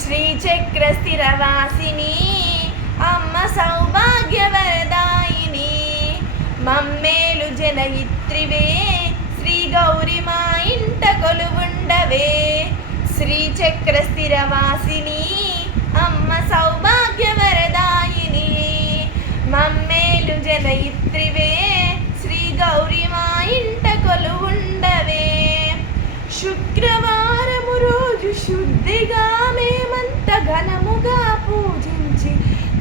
శ్రీచక్ర స్థిరవాసిని అమ్మ సౌభాగ్యవరదాయిని మమ్మేలు జనయిత్రివే శ్రీ గౌరి మా ఇంట కొలువుండవే. శ్రీచక్ర స్థిరవాసిని అమ్మ సౌభాగ్యవరదాయిని మమ్మేలు జనయిత్రివే శ్రీ గౌరి మా ఇంట కొలువుండవే. శుక్రవారము రోజు శుద్ధిగా మేమంత ఘనముగా పూజించి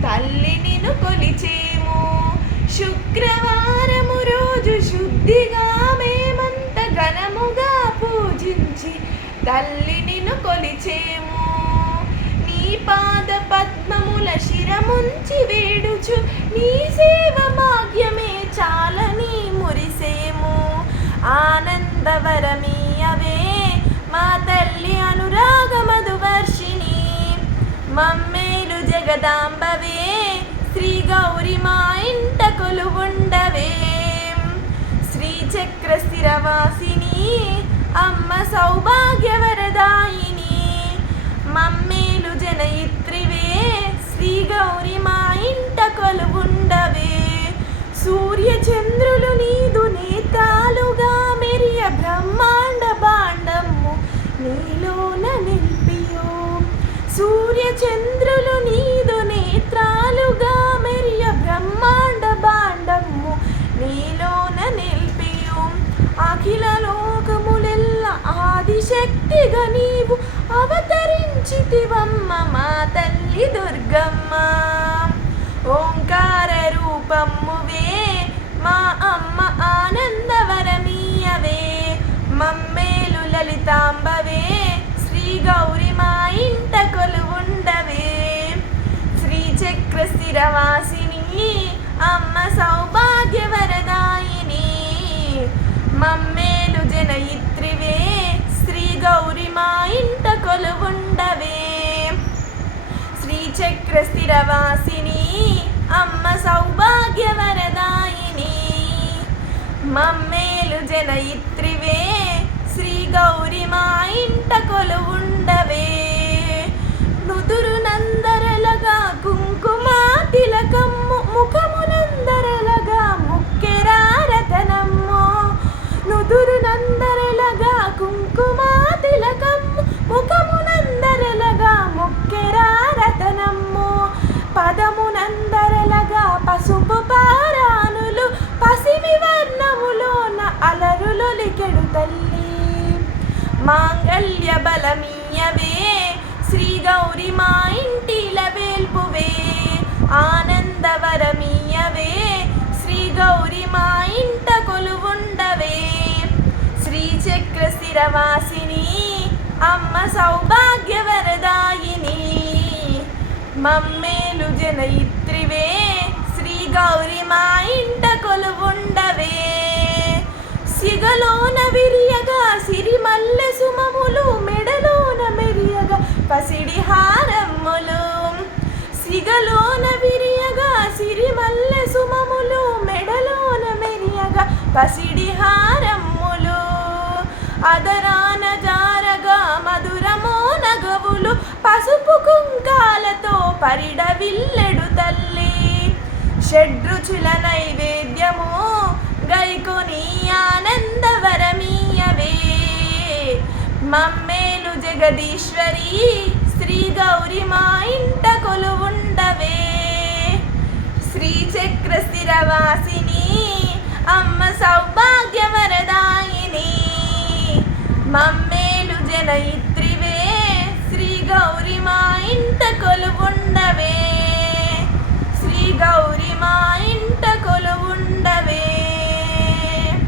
తల్లి నిన్ను కొలిచేము. శుక్రవారము రోజు శుద్ధిగా మేమంత ఘనముగా పూజించి తల్లి నిన్ను కొలిచేము. నీ పాద పద్మముల శిరముంచి వేడుచు నీ సేవ భాగ్యమే చాలని మురిసేము. ఆనందవరమీయవే మా తల్లి అనురాగ మధువర్షిణి మమ్మేలు జగదాంబవే శ్రీ గౌరి మా ఇంట కొలువుండవే. శ్రీచక్ర స్థిరవాసిని అమ్మ సౌభాగ్యవరదాయిని మమ్మేలు జనయిత్రివే శ్రీ గౌరి మా ఇంట కొలువుండవే. సూర్య చంద్రులు నీదు నేతాలుగా మెరియ బ్రహ్మాండ భాండము నీలోన నిల్పియో. సూర్య చంద్రులు నీదు నేత్రాలుగా మెరియ బ్రహ్మాండ భాండము నీలోన నిల్పియో. అఖిల లోకములెల్ల ఆదిశక్తిగా నీవు అవతరించితివమ్మ మా తల్లి దుర్గమ్మ. ఓంకార రూపమ్మువే మా అమ్మ ఆనందవరమీయవే మమ్మేలు లలితాంబవే శ్రీ గౌరి మా ఇంట కొలువుండవే. శ్రీచక్ర స్థిరవాసిని అమ్మ సౌభాగ్యవరదాయిని మమ్మేలు జనయిత్రివే శ్రీ గౌరి మా ఇంట కొలువుండవే. శ్రీచక్ర స్థిరవాసిని అమ్మ సౌభాగ్యవరదాయిని మమ్మేలు జనయిత్రివే శ్రీ గౌరి మా ఇంట కొలువుండవే. నుదురు నందరలగా కుంకుమ తిలకమ్ము ముఖమునందరలగా ముక్కెరారతనమ్మో. నుదురు నందరలగా కుంకుమ తిలకమ్ము ముఖమునందరలగా ముక్కెరారతనమ్మో. పదమునందరలగా పసుపు పారానులు పసిమి వర్ణములోన అలరులొలికెడు తల్లి మాంగళ్య బలమీయవే శ్రీ గౌరి మా ఇంటిల వేల్పువే. ఆనందవరమీయవే శ్రీ గౌరి మా ఇంట కొలువుండవే. శ్రీచక్ర స్థిరవాసిని అమ్మ సౌభాగ్యవరదాయిని మమ్మేలు జనయిత్రివే శ్రీ గౌరి మా ఇంట కొలువుండవే. సిగలోన విరియగా సిరిమల్లె సుమములు మెడలోన మెరియగా పసిడి హారమ్ములు. సిగలోన విరియగా సిరిమల్లె సుమములు మెడలోన మెరియగా పసిడి హారమ్ములు. అదరాన జారగా మధురమో నగవులు పసుపు కుంకాలతో పరిడవిల్లెడు తల్లి. షడ్రుచుల నైవేద్యము గైకొని ఆనందవరమీయవే మమ్మేలు జగదీశ్వరి శ్రీ గౌరి మా ఇంట కొలువుండవే. శ్రీచక్ర స్థిరవాసిని అమ్మ సౌభాగ్యవరదాయిని మమ్మేలు జనయిత్రివే శ్రీ గౌరి మా ఇంట కొలువుండవే.